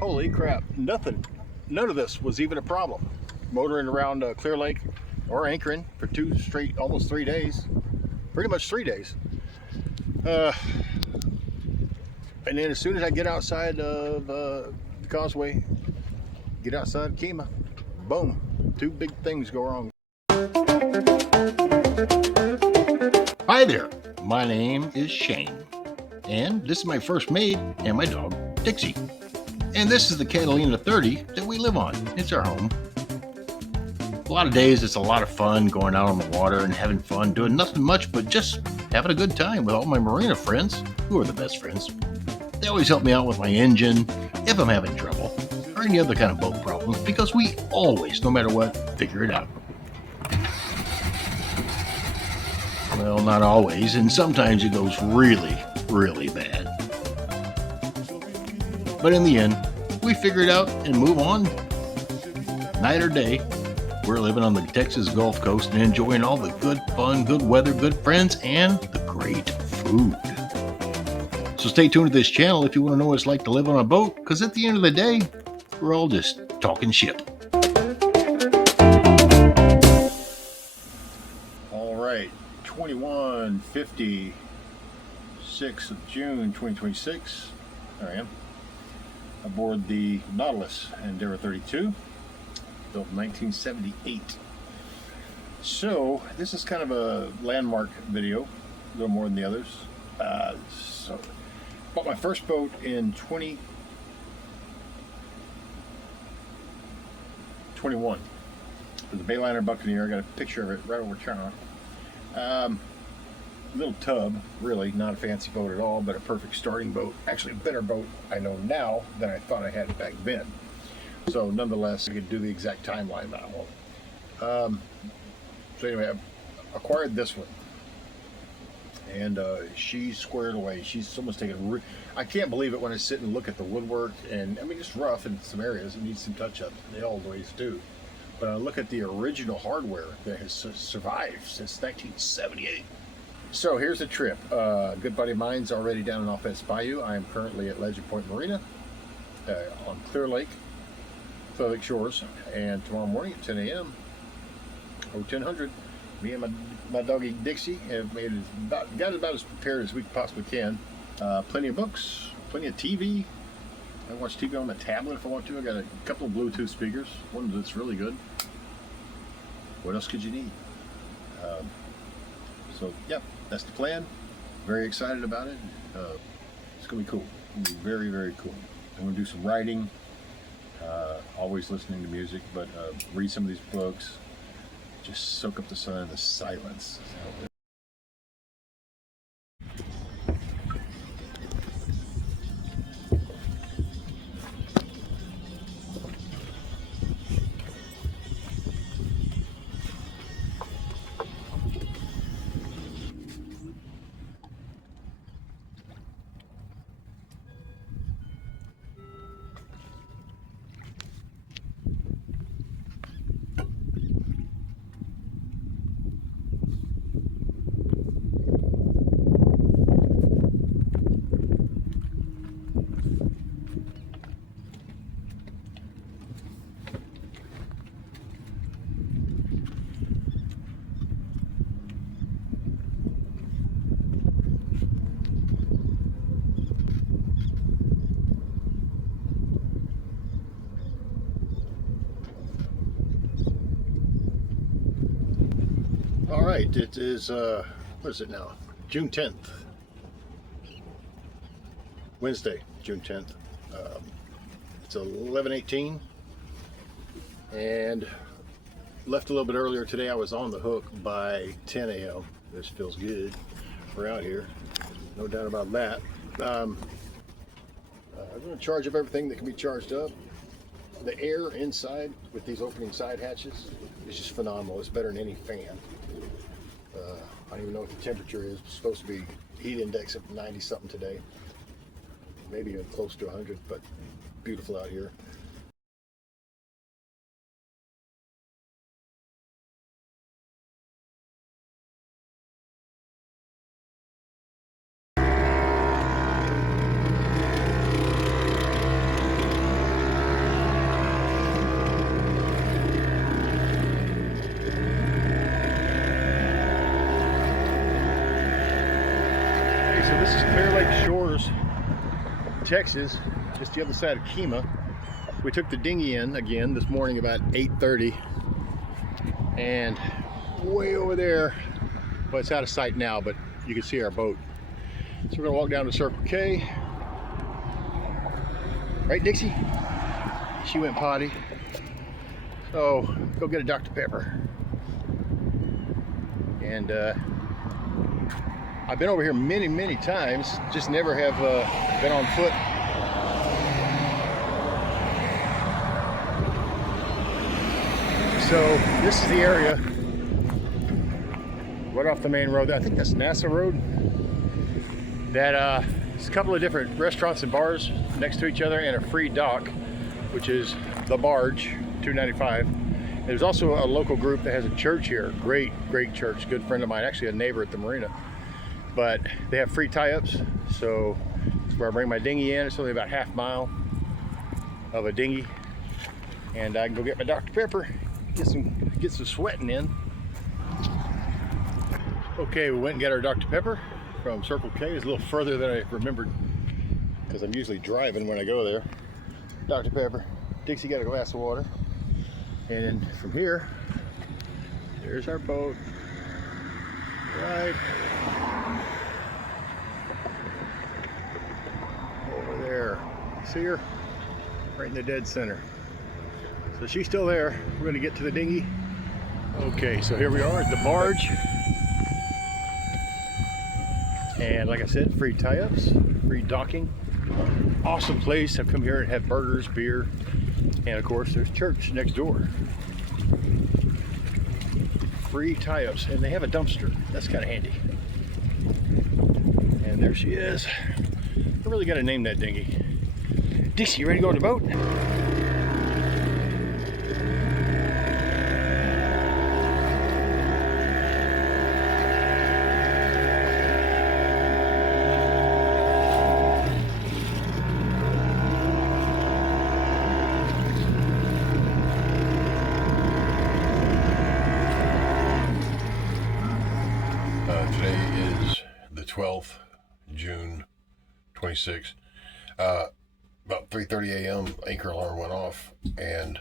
Holy crap, nothing. None of this was even a problem. Motoring around Clear Lake or anchoring for 2 straight, almost 3 days. Pretty much 3 days. And then as soon as I get outside of the causeway, get outside of Kemah, boom, 2 big things go wrong. Hi there, my name is Shane, and this is my first maid and my dog, Dixie. And this is the Catalina 30 that we live on. It's our home. A lot of days it's a lot of fun going out on the water and having fun, doing nothing much but just having a good time with all my marina friends, who are the best friends. They always help me out with my engine if I'm having trouble, or any other kind of boat problems, because we always, no matter what, figure it out. Well, not always, and sometimes it goes really, really bad. But in the end, we figure it out and move on. Night or day, we're living on the Texas Gulf Coast and enjoying all the good fun, good weather, good friends, and the great food. So stay tuned to this channel if you want to know what it's like to live on a boat, because at the end of the day, we're all just talking ship. All right, 2156 of June 2026. There I am. Aboard the Nautilus Endeavor 32, built in 1978. So this is kind of a landmark video, a little more than the others. So bought my first boat in 2021. The Bayliner Buccaneer. I got a picture of it right over China. Little tub, really not a fancy boat at all, but a perfect starting boat. Actually a better boat I know now than I thought I had back then. So nonetheless, I could do the exact timeline, but I won't. So anyway, I acquired this one, and she's squared away. She's almost taken. I can't believe it when I sit and look at the woodwork, and I mean it's rough in some areas. It needs some touch-ups. They always do. But I look at the original hardware that has survived since 1978. So here's the trip. A good buddy of mine's already down in Offense Bayou. I am currently at Legend Point Marina on Clear Lake Shores, and tomorrow morning at 10 a.m. 1000, me and my doggy Dixie have got about as prepared as we possibly can. Plenty of books, plenty of TV. I watch TV on my tablet if I want to. I got a couple of Bluetooth speakers, one that's really good. What else could you need? So, yep, that's the plan. Very excited about it. It's going to be cool. It's going to be very, very cool. I'm going to do some writing, always listening to music, but read some of these books. Just soak up the sun and the silence. All right, it is, what is it now? June 10th. Wednesday, June 10th. It's 11:18, and left a little bit earlier today. I was on the hook by 10 a.m. This feels good. We're out here, no doubt about that. I'm going to charge up everything that can be charged up. The air inside with these opening side hatches is just phenomenal. It's better than any fan. I don't even know what the temperature is. It's supposed to be heat index of 90 something today, maybe even close to 100, but beautiful out here. Texas, just the other side of Kemah. We took the dinghy in again this morning about 8:30, and way over there, well, it's out of sight now, but you can see our boat. So we're gonna walk down to Circle K. Right, Dixie? She went potty. So go get a Dr. Pepper. And I've been over here many times, just never have been on foot. So this is the area right off the main road. I think that's NASA Road. That there's a couple of different restaurants and bars next to each other, and a free dock, which is the Barge, $2.95. There's also a local group that has a church here. Great church. Good friend of mine, actually a neighbor at the marina. But they have free tie-ups, so that's where I bring my dinghy in. It's only about half mile of a dinghy, and I can go get my Dr. Pepper, get some sweating in. Okay, we went and got our Dr. Pepper from Circle K. It's a little further than I remembered because I'm usually driving when I go there. Dr. Pepper. Dixie got a glass of water. And then from here, there's our boat. Right over there. See her? Right in the dead center. So she's still there. We're going to get to the dinghy. Okay, so here we are at the Barge. And like I said, free tie-ups, free docking. Awesome place. I've come here and had burgers, beer, and of course there's church next door. Free tie-ups, and they have a dumpster. That's kind of handy. And there she is. I really got to name that dinghy. Dixie, you ready to go on the boat? Today is the 12th, June 26th. About 3:30 a.m. anchor alarm went off, and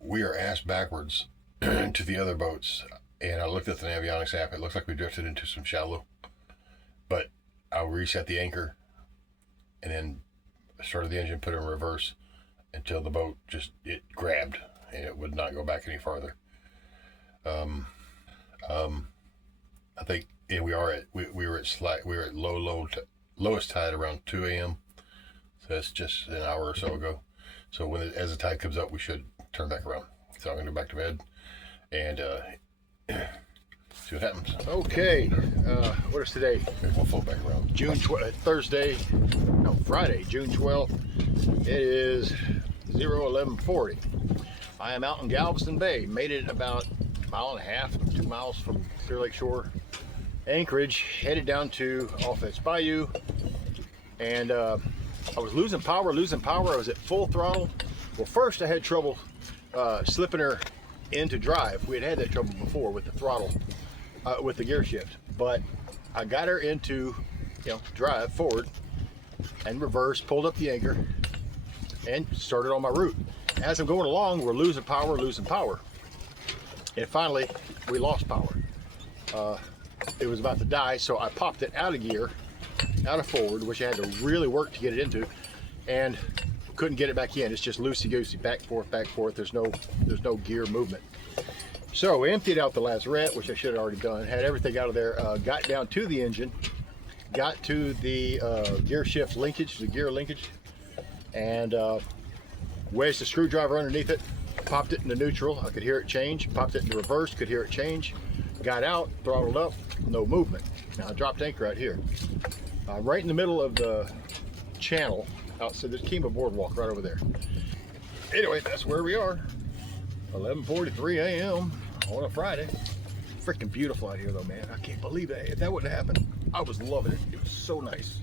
we are ass backwards to the other boats. And I looked at the Navionics app. It looks like we drifted into some shallow, but I'll reset the anchor and then started the engine, put it in reverse until the boat it grabbed and it would not go back any farther. I think we were at lowest tide around 2 a.m. So that's just an hour or so ago. So as the tide comes up, we should turn back around. So I'm gonna go back to bed and see what happens. Okay, what is today? We'll float back around. Friday, June 12th. It is 11:40. I am out in Galveston Bay. Made it about a mile and a half, 2 miles from Clear Lake Shore, Anchorage, headed down to Offense Bayou, and I was losing power. I was at full throttle. Well, first I had trouble slipping her into drive. We had that trouble before with the throttle, with the gear shift, but I got her into drive forward and reverse, pulled up the anchor, and started on my route. As I'm going along, we're losing power, and finally we lost power. It was about to die, so I popped it out of gear, out of forward, which I had to really work to get it into, and couldn't get it back in. It's just loosey-goosey, back forth. There's no gear movement. So we emptied out the lazarette, which I should have already done. Had everything out of there. Got down to the engine, got to the gear shift linkage, the gear linkage, and wedged the screwdriver underneath it. Popped it into neutral. I could hear it change. Popped it into reverse. Could hear it change. Got out, throttled up, no movement. Now I dropped anchor right here, right in the middle of the channel. Outside there's Kemah boardwalk right over there. Anyway, that's where we are. 11:43 a.m. on a Friday. Freaking beautiful out here though, man. I can't believe that. If that wouldn't have happened, I was loving it. It was so nice.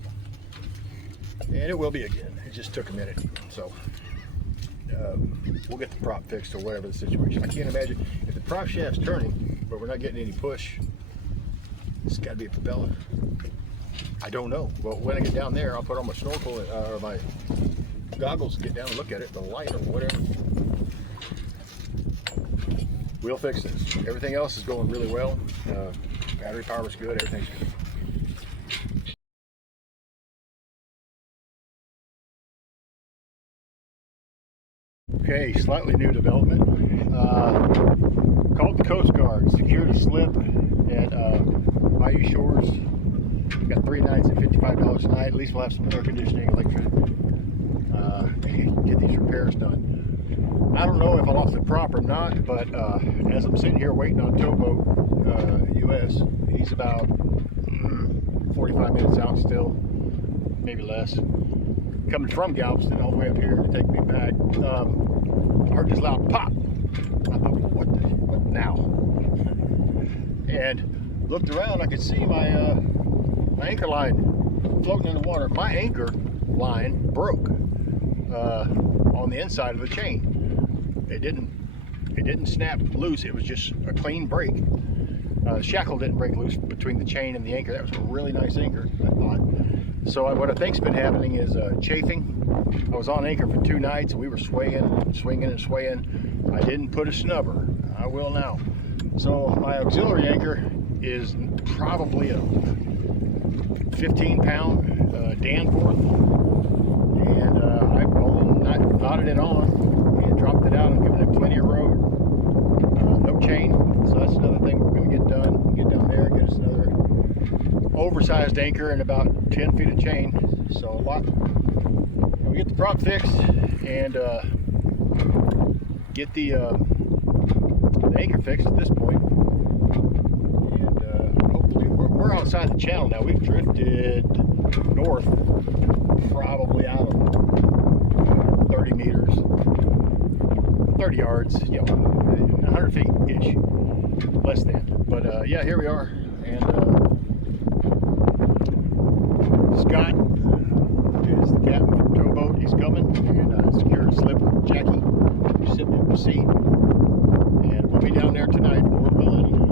And it will be again. It just took a minute. So we'll get the prop fixed or whatever the situation. I can't imagine if the prop shaft's turning, but we're not getting any push. It's got to be a propeller. I don't know. But when I get down there, I'll put on my snorkel or my goggles, get down and look at it, the light or whatever. We'll fix this. Everything else is going really well. Battery power was good. Everything's good. Okay, slightly new development. Called the Coast Guard. Secured a slip at Bayou Shores. Got 3 nights at $55 a night. At least we'll have some air conditioning, electric. Get these repairs done. I don't know if I lost the prop or not, but as I'm sitting here waiting on Towboat US, he's about 45 minutes out still, maybe less. Coming from Galveston all the way up here to take me back. I heard this loud pop. I thought, what now? And looked around, I could see my my anchor line floating in the water. My anchor line broke on the inside of the chain. It didn't snap loose. It was just a clean break. The shackle didn't break loose between the chain and the anchor. That was a really nice anchor, I thought. So what I think's been happening is chafing. I was on anchor for 2 nights and we were swinging and swaying. I didn't put a snubber. I will now. So my auxiliary anchor is probably a 15-pound Danforth, and I've only knotted it on and dropped it out and given it plenty of road. No chain, so that's another thing we're going to get done. Get down there, get us another oversized anchor and about 10 feet of chain. So a lot. We get the prop fixed and get the anchor fixed at this point. Hopefully we're outside the channel now. We've drifted north probably out of 30 meters, 30 yards, you know, 100 feet ish, less than. But yeah, here we are. And Scott is the captain from Towboat. He's coming, and secured a slip with Jackie. He's sitting in the seat, and we'll be down there tonight. We're willing.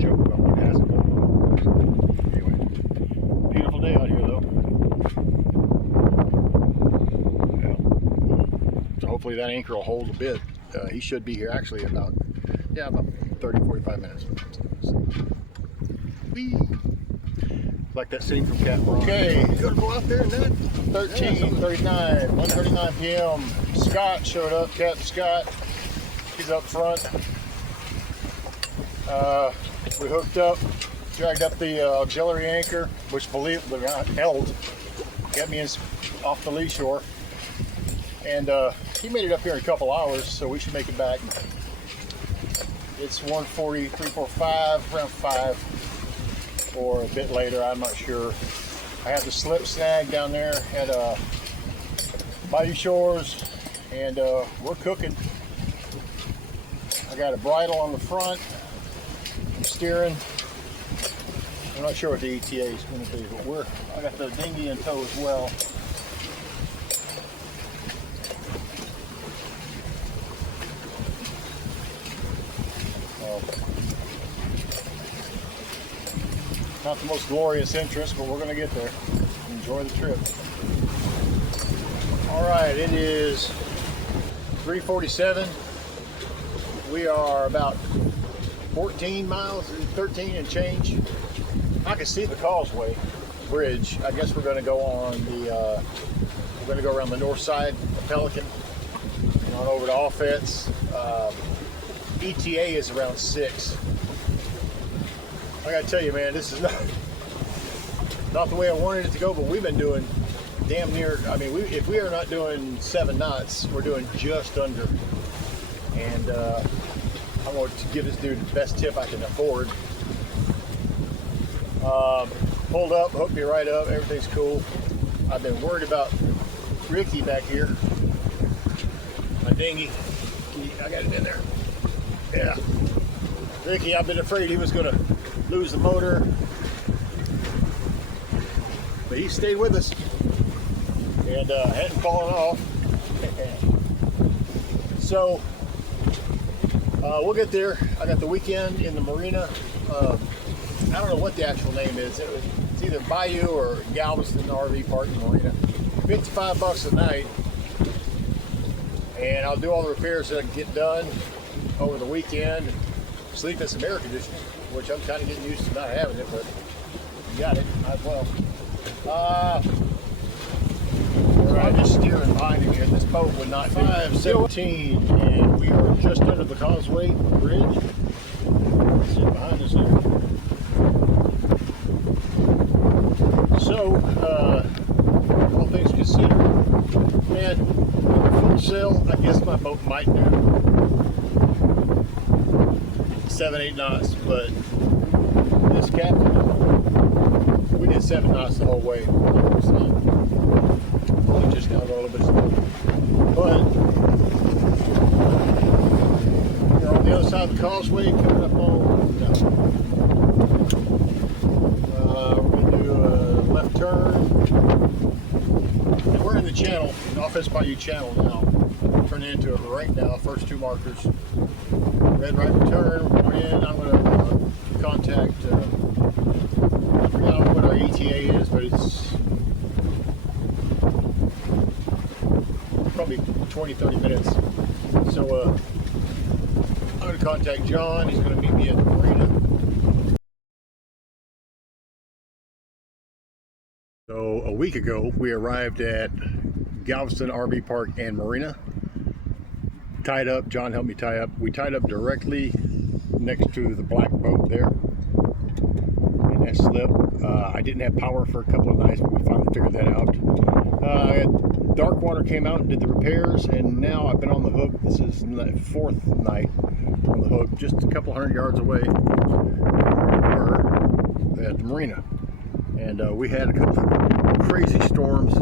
Joke about what has going on. Anyway, beautiful day out here though. Yeah. So hopefully that anchor will hold a bit. He should be here actually about 30-45 minutes. Whee! Like that scene from Cat. Okay, you gotta go out there and that. 13:39, 1:39 p.m. Scott showed up, Captain Scott. He's up front. We hooked up, dragged up the auxiliary anchor, which believe it or not held, got me off the lee shore, and he made it up here in a couple hours, so we should make it back. It's 1:40, 3:45, around 5, or a bit later. I'm not sure. I have the slip snag down there at Bayou Shores, and we're cooking. I got a bridle on the front. I'm steering. I'm not sure what the ETA is going to be, but I got the dinghy in tow as well. Not the most glorious entrance, but we're going to get there. Enjoy the trip. All right, it is 3:47. We are about 14 miles, 13 and change. I can see the causeway bridge. I guess we're going to go on the, we're going to go around the north side of Pelican and on over to Offense. ETA is around 6. I gotta tell you, man, this is not the way I wanted it to go, but we've been doing damn near, I mean, if we are not doing 7 knots, we're doing just under. And I want to give this dude the best tip I can afford. Pulled up, hooked me right up, everything's cool. I've been worried about Ricky back here. My dinghy, I got it in there. Yeah. Ricky, I've been afraid he was gonna lose the motor, but he stayed with us and hadn't fallen off. So we'll get there. I got the weekend in the marina. I don't know what the actual name is. It's either Bayou or Galveston RV Park and Marina. $55 a night, and I'll do all the repairs that I can get done over the weekend. Sleep in some air conditioning, which I'm kind of getting used to not having it, but you got it, might as well. I'm just steering behind him here. This boat would not 517, and we are just under the causeway bridge. Sit behind us here. So, all things considered, man, full sail, I guess my boat might do 7-8 knots, but this captain, we did 7 knots the whole way. Only just now got a little bit slow. But we're on the other side of the causeway, coming up on. We're going to do a left turn. And we're in the channel, the Offense Bayou channel now. Turning into a right now, first 2 markers. Red right turn, we're in. I'm going to contact, I forgot what our ETA is, but it's probably 20-30 minutes. So I'm going to contact John. He's going to meet me at the marina. So a week ago we arrived at Galveston RV Park and Marina. Tied up, John helped me tie up. We tied up directly next to the black boat there in that slip. I didn't have power for a couple of nights, but we finally figured that out. Dark water came out and did the repairs, and now I've been on the hook. This is the 4th night on the hook, just a couple hundred yards away from where we were at the marina. And we had a couple of crazy storms